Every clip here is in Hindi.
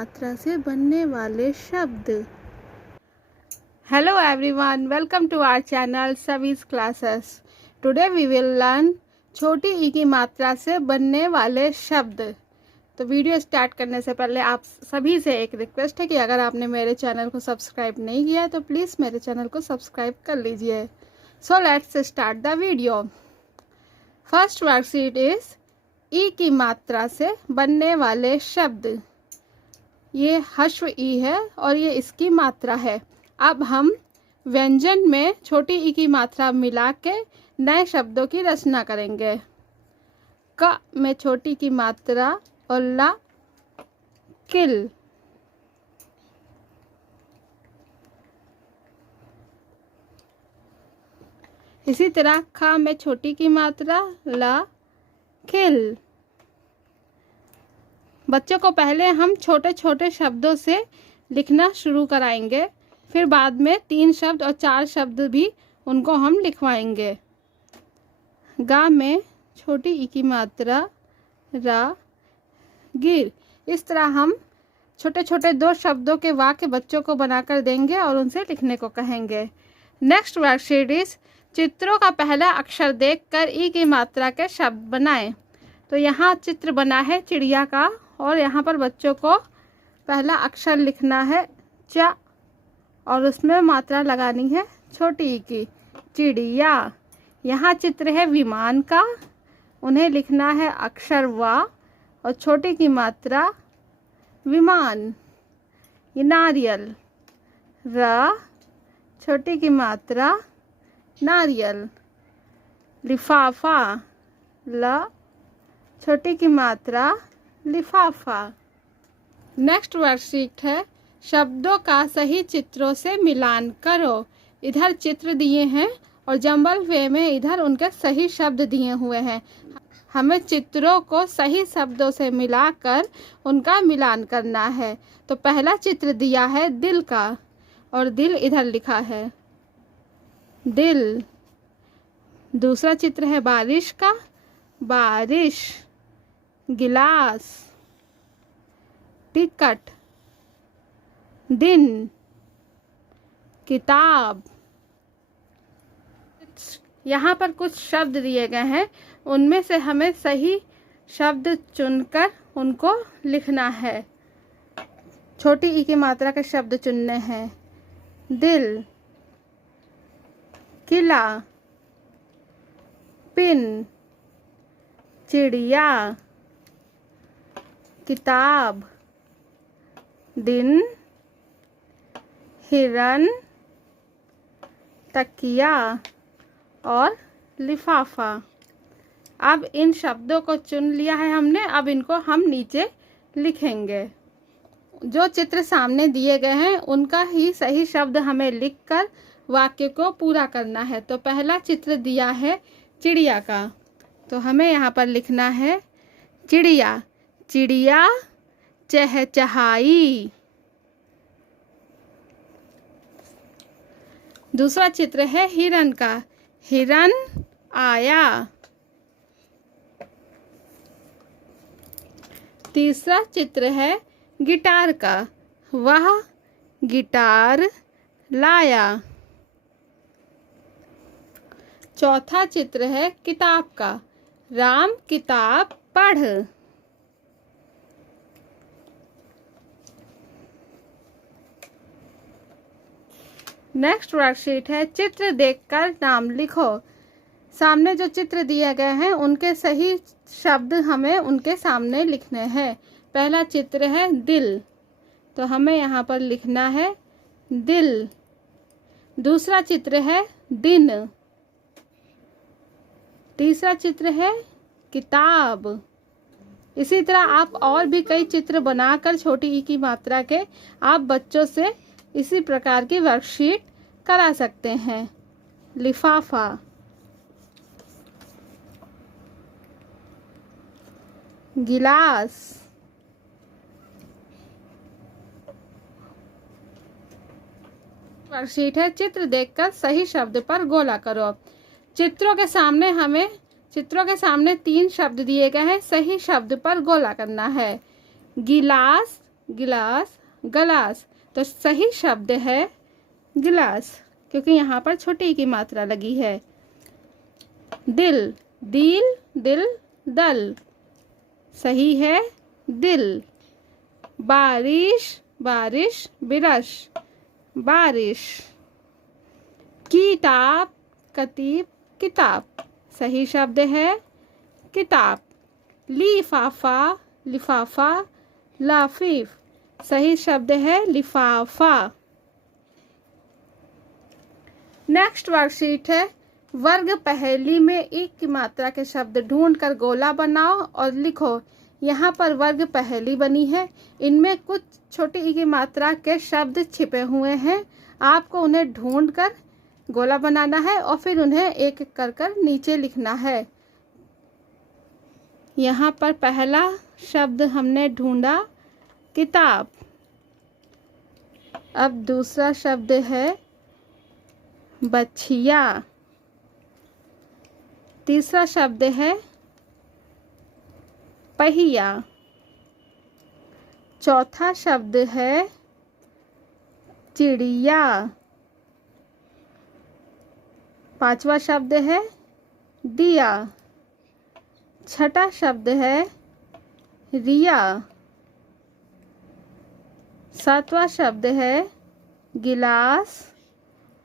मात्रा से बनने वाले शब्द। Hello everyone, welcome to our channel Savi's classes. Today we will learn छोटी ई की मात्रा से बनने वाले शब्द। तो वीडियो स्टार्ट करने से पहले आप सभी से एक रिक्वेस्ट है कि अगर आपने मेरे चैनल को सब्सक्राइब नहीं किया है तो प्लीज़ मेरे चैनल को सब्सक्राइब कर लीजिए। So let's start the video. First worksheet is ई की मात्रा से बनने वाले शब्द। ये ह्रस्व ई है और ये इसकी मात्रा है। अब हम व्यंजन में छोटी ई की मात्रा मिला के नए शब्दों की रचना करेंगे। क में छोटी की मात्रा और ला किल। इसी तरह ख में छोटी की मात्रा ला खिल। बच्चों को पहले हम छोटे छोटे शब्दों से लिखना शुरू कराएंगे, फिर बाद में 3 शब्द और 4 शब्द भी उनको हम लिखवाएंगे। गा में छोटी ई की मात्रा रा गिर। इस तरह हम छोटे छोटे 2 शब्दों के वाक्य बच्चों को बनाकर देंगे और उनसे लिखने को कहेंगे। नेक्स्ट वर्कशीट इज चित्रों का पहला अक्षर देखकर ई की मात्रा के शब्द बनाएं। तो यहाँ चित्र बना है चिड़िया का और यहाँ पर बच्चों को पहला अक्षर लिखना है च और उसमें मात्रा लगानी है छोटी ई की चिड़िया। यहाँ चित्र है विमान का, उन्हें लिखना है अक्षर वा और छोटी की मात्रा विमान। ये नारियल र, छोटी की मात्रा नारियल। लिफाफा ल, छोटी की मात्रा लिफाफा। नेक्स्ट वर्कशीट है शब्दों का सही चित्रों से मिलान करो। इधर चित्र दिए हैं और जंबल वे में इधर उनके सही शब्द दिए हुए हैं। हमें चित्रों को सही शब्दों से मिलाकर उनका मिलान करना है। तो पहला चित्र दिया है दिल का और दिल इधर लिखा है दिल। दूसरा चित्र है बारिश का, बारिश। गिलास, टिकट, दिन, किताब। यहाँ पर कुछ शब्द दिए गए हैं, उनमें से हमें सही शब्द चुनकर उनको लिखना है। छोटी ई की मात्रा के शब्द चुनने हैं। दिल, किला, पिन, चिड़िया, किताब, दिन, हिरन, तकिया और लिफाफा। अब इन शब्दों को चुन लिया है हमने, अब इनको हम नीचे लिखेंगे। जो चित्र सामने दिए गए हैं उनका ही सही शब्द हमें लिखकर वाक्य को पूरा करना है। तो पहला चित्र दिया है चिड़िया का, तो हमें यहाँ पर लिखना है चिड़िया। चिड़िया चहचहाई। दूसरा चित्र है हिरन का, हिरन आया। तीसरा चित्र है गिटार का, वह गिटार लाया। चौथा चित्र है किताब का, राम किताब पढ़। नेक्स्ट वर्कशीट है चित्र देखकर नाम लिखो। सामने जो चित्र दिए गए हैं उनके सही शब्द हमें उनके सामने लिखने हैं। पहला चित्र है दिल, तो हमें यहाँ पर लिखना है दिल। दूसरा चित्र है दिन। तीसरा चित्र है किताब। इसी तरह आप और भी कई चित्र बनाकर छोटी ई की मात्रा के आप बच्चों से इसी प्रकार की वर्कशीट करा सकते हैं। लिफाफा, गिलास, वर्कशीट है चित्र देखकर सही शब्द पर गोला करो। चित्रों के सामने 3 शब्द दिए गए हैं, सही शब्द पर गोला करना है। गिलास गिलास, गलास। तो सही शब्द है गिलास, क्योंकि यहाँ पर छोटी ई की मात्रा लगी है। दिल, दिल, दिल, दल। सही है दिल। बारिश, बारिश, बिरश, बारिश। किताब, कतीब, किताब। सही शब्द है किताब। लिफाफा, लिफाफा, लाफीफ। सही शब्द है लिफाफा। नेक्स्ट वर्कशीट है वर्ग पहेली में ई की मात्रा के शब्द ढूंढकर गोला बनाओ और लिखो। यहाँ पर वर्ग पहेली बनी है, इनमें कुछ छोटी ई की मात्रा के शब्द छिपे हुए हैं। आपको उन्हें ढूंढकर गोला बनाना है और फिर उन्हें एक एक कर कर नीचे लिखना है। यहाँ पर पहला शब्द हमने ढूंढा किताब। अब दूसरा शब्द है बछिया। तीसरा शब्द है पहिया। चौथा शब्द है चिड़िया। पांचवा शब्द है दिया। छठा शब्द है रिया। सातवां शब्द है गिलास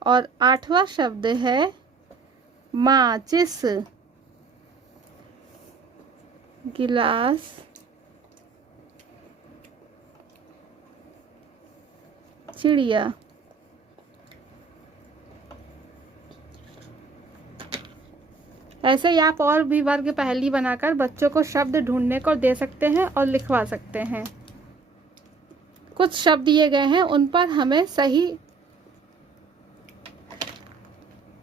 और आठवां शब्द है माचिस। गिलास, चिड़िया। ऐसे ही आप और भी वर्ग पहेली बनाकर बच्चों को शब्द ढूंढने को दे सकते हैं और लिखवा सकते हैं। कुछ शब्द दिए गए हैं, उन पर हमें सही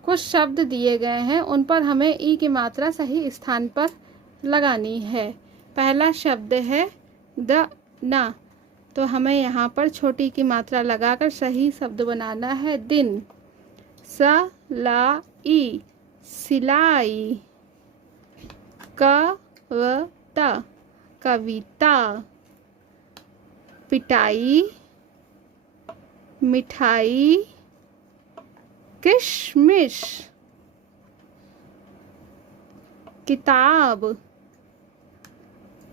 कुछ शब्द दिए गए हैं, उन पर हमें ई की मात्रा सही स्थान पर लगानी है। पहला शब्द है द ना, तो हमें यहाँ पर छोटी की मात्रा लगाकर सही शब्द बनाना है दिन। स ला ई सिलाई। कविता, कविता। पिटाई, मिठाई, किशमिश। किताब,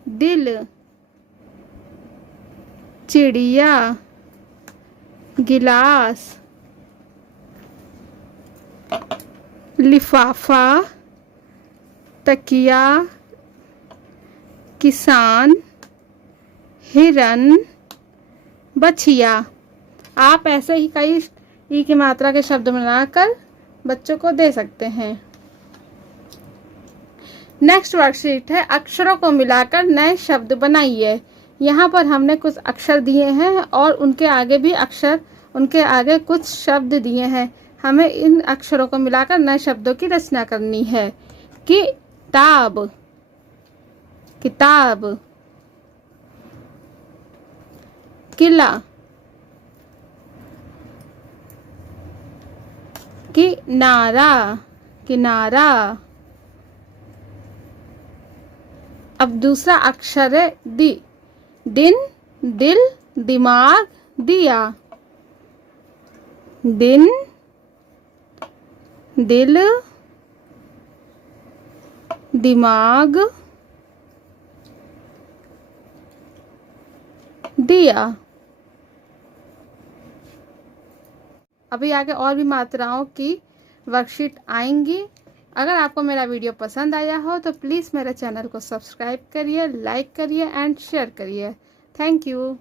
दिल, चिड़िया, गिलास, लिफाफा, तकिया, किसान, हिरन, बछिया। आप ऐसे ही कई ई की मात्रा के शब्द बनाकर बच्चों को दे सकते हैं। नेक्स्ट वर्कशीट है अक्षरों को मिलाकर नए शब्द बनाइए। यहाँ पर हमने कुछ अक्षर दिए हैं और उनके आगे भी अक्षर, उनके आगे कुछ शब्द दिए हैं। हमें इन अक्षरों को मिलाकर नए शब्दों की रचना करनी है। किताब, किताब। किला, किनारा, किनारा। अब दूसरा अक्षर है दी। दिन, दिल, दिमाग, दिया। दिन, दिल, दिमाग, दिया। अभी आगे और भी मात्राओं की वर्कशीट आएंगी। अगर आपको मेरा वीडियो पसंद आया हो तो प्लीज़ मेरे चैनल को सब्सक्राइब करिए, लाइक करिए एंड शेयर करिए। Thank you.